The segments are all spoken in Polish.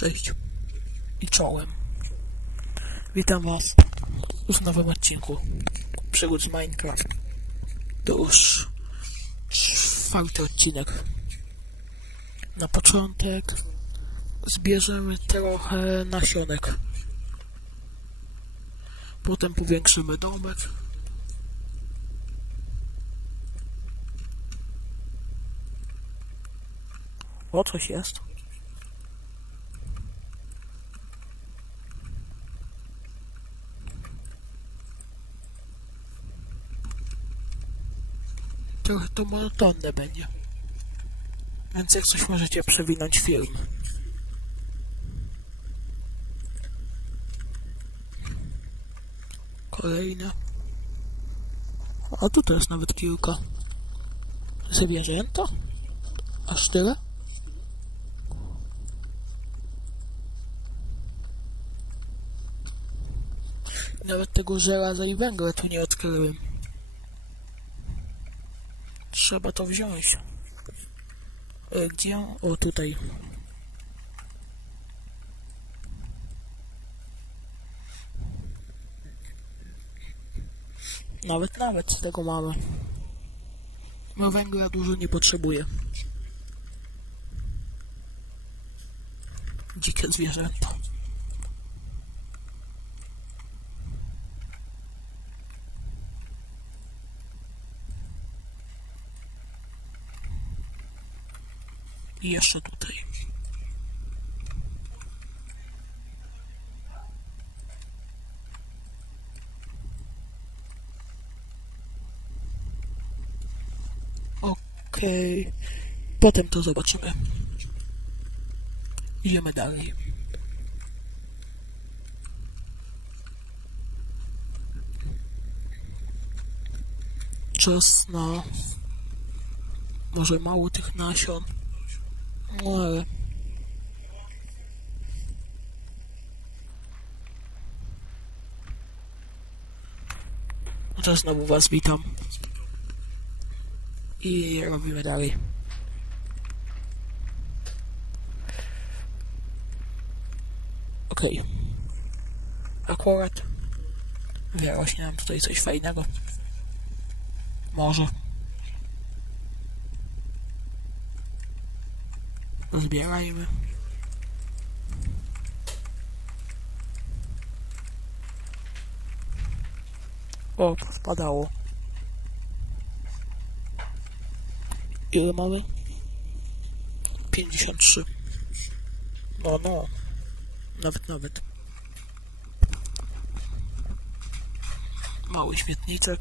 Cześć i czołem. Witam Was w nowym odcinku Przygód z Minecraft. To już czwarty odcinek. Na początek zbierzemy trochę nasionek. Potem powiększymy domek. O, coś jest. Trochę to monotonne będzie. Więc jak coś możecie przewinąć film. Kolejne. A tu to jest nawet kilka. Zwierzęta? Aż tyle? Nawet tego żelaza i węgla tu nie odkryłem. Trzeba to wziąć. E, Gdzie? O, tutaj. Nawet, nawet z tego mamy. No węgla dużo nie potrzebuje. Dzikie zwierzęta. I jeszcze tutaj. Okej. Potem to zobaczymy. Idziemy dalej. Czas na może mało tych nasion. No ale... No to znowu was witam. I robimy dalej. Okej. Okay. Akurat wyrośnie nam tutaj coś fajnego. Może. Zbierajmy. O, spadało. Ile mamy? 53. No, no. Nawet, nawet. Mały śmietniczek.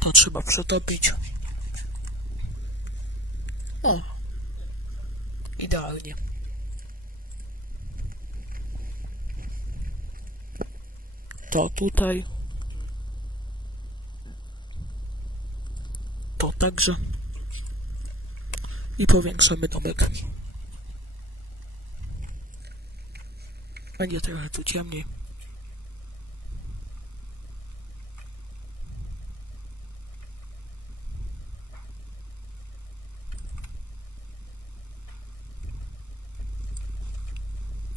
To trzeba przetopić. O. Idealnie. To tutaj. To także. I powiększamy domek. Będzie trochę tu ciemniej.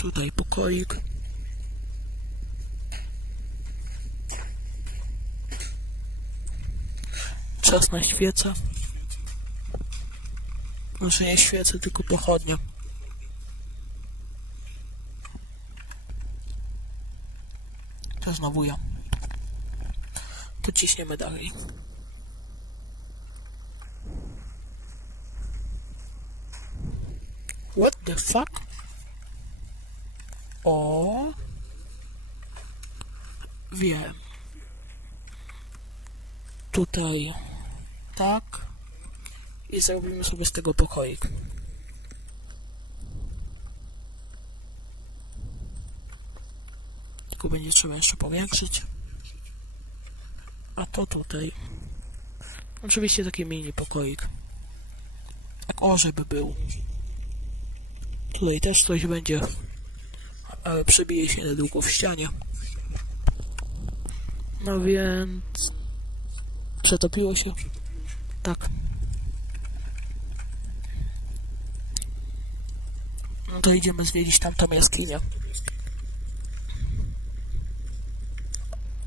Tutaj pokoik. Czas na świecę. Znaczy nie świecę, tylko pochodnie. To znowu ja. To ciśniemy dalej. What the fuck? O. Wiem. Tutaj. Tak. I zrobimy sobie z tego pokoik. Tylko będzie trzeba jeszcze powiększyć. A to tutaj. Oczywiście taki mini pokoik. Jak orze by był. Tutaj też coś będzie przebije się niedługo w ścianie. No więc... Przetopiło się? Tak. No to idziemy zwiedzić tamtą jaskinię.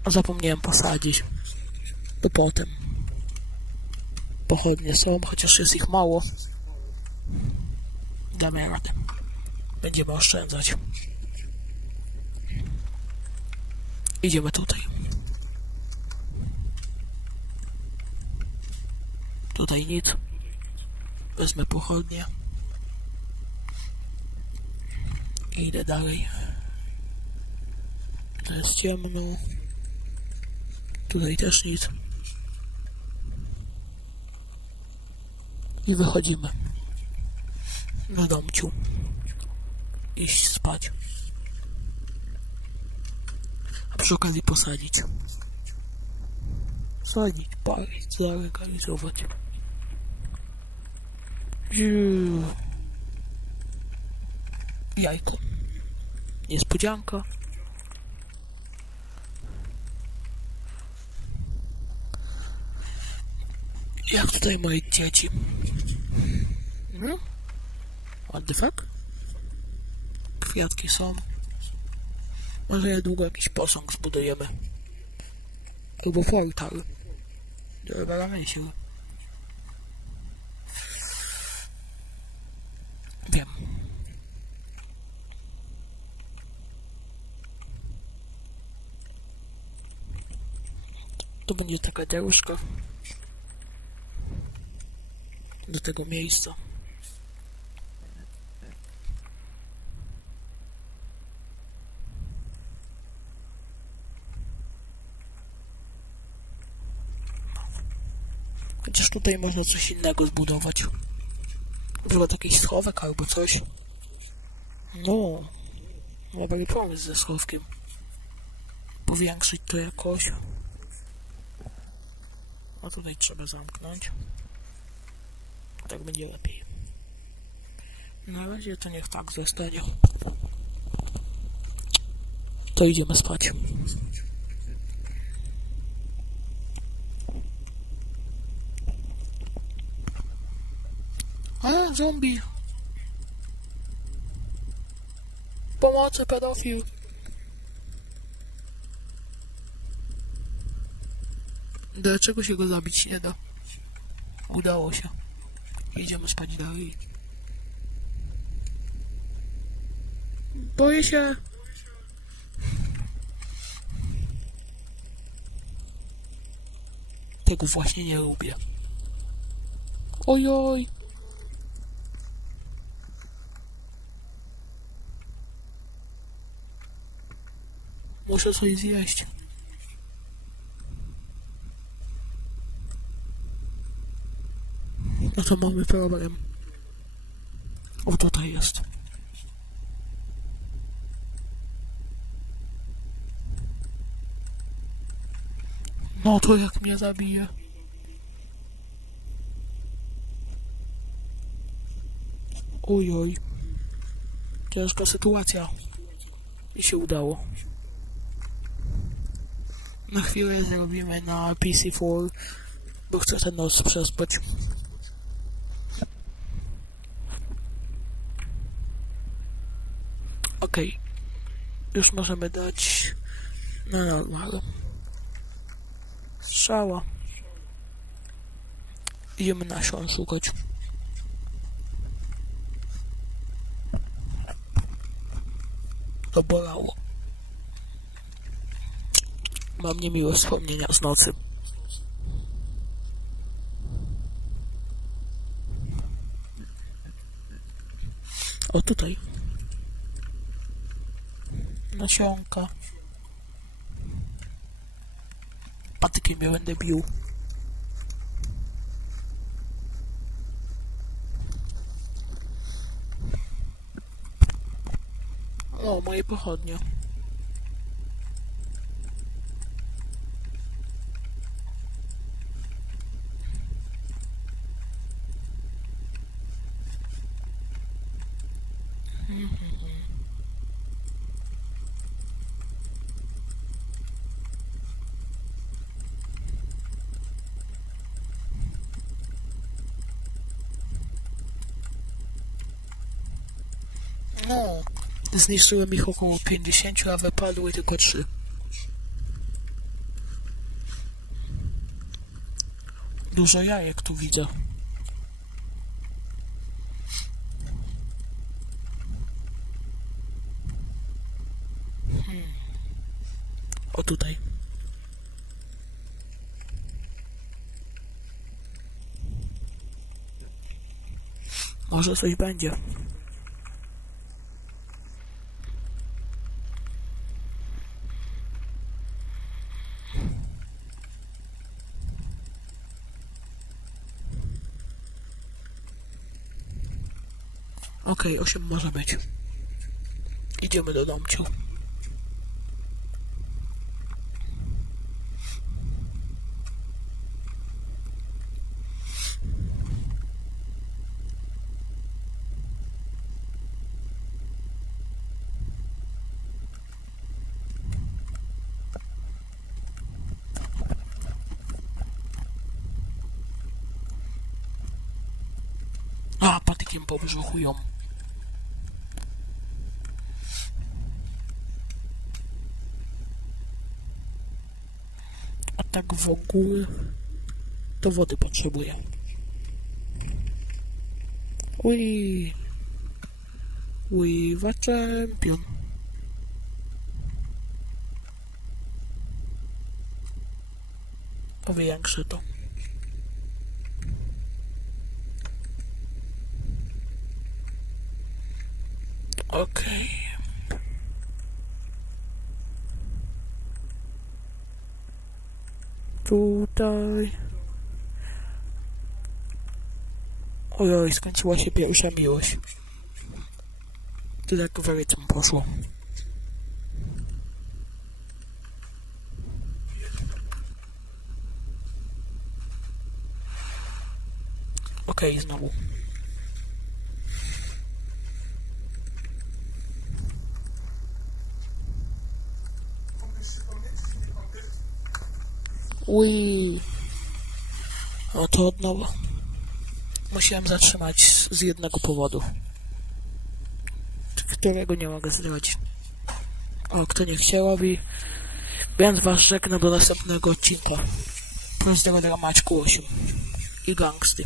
Zapomniałem posadzić. To potem. Pochodnie są, chociaż jest ich mało. Damy radę. Będziemy oszczędzać. Idziemy tutaj. Tutaj nic. Wezmę pochodnie. I idę dalej. To jest ciemno. Tutaj też nic. I wychodzimy. Do domciu. Iść spać. Przy okazji posadzić. Sadzić, palić, zalegalizować. Jajko. Niespodzianka. Jak tutaj moje dzieci? No? What the fuck? Kwiatki są. Może niedługo jakiś posąg zbudujemy. Albo portal. Dobra myśl. Wiem. To będzie taka dróżka do tego miejsca. Chociaż tutaj można coś innego zbudować. Na przykład jakiś schowek albo coś. No, dobry pomysł ze schowkiem. Powiększyć to jakoś. A tutaj trzeba zamknąć. Tak będzie lepiej. Na razie to niech tak zostanie. To idziemy spać. A, zombie! Pomocy, pedofil! Dlaczego się go zabić nie da? Udało się. Idziemy spać dalej. Boję się. Tego właśnie nie lubię. Ojoj. Muszę coś zjeść. No to mamy problem. O, tutaj jest. No to jak mnie zabije. Ojoj. Ciężka sytuacja. I się udało. Na chwilę zrobimy na PC4, bo chcę ten noc przespać. Okej. Okay. Już możemy dać na normal. Strzała. Idziemy nasion szukać. To bolało. Mam niemiłe wspomnienia z nocy. O tutaj. Nasionka. Patykiem mnie będę bił. O, moje pochodnie. No, zniszczyłem ich około 50, a wypadły tylko 3. Dużo jajek tu widzę. Hmm. O tutaj. Może coś będzie. Okej, okay, 8 może być. Idziemy do domciu. A, patykiem pobrzuchują. Tak w ogóle to wody potrzebuję. Ui. We a champion. Powiększę to. Okej. Okay. Tutaj. Ojoj, skończyła się pierwsza miłość. Tyle kowarycą poszło. Okej, okay, znowu. Ui. O to od nowa. Musiałem zatrzymać z jednego powodu. Którego nie mogę zdradzić. O, kto nie chciałaby. Więc was żegnam do następnego odcinka. Tego dramaczku 8. I gangsty.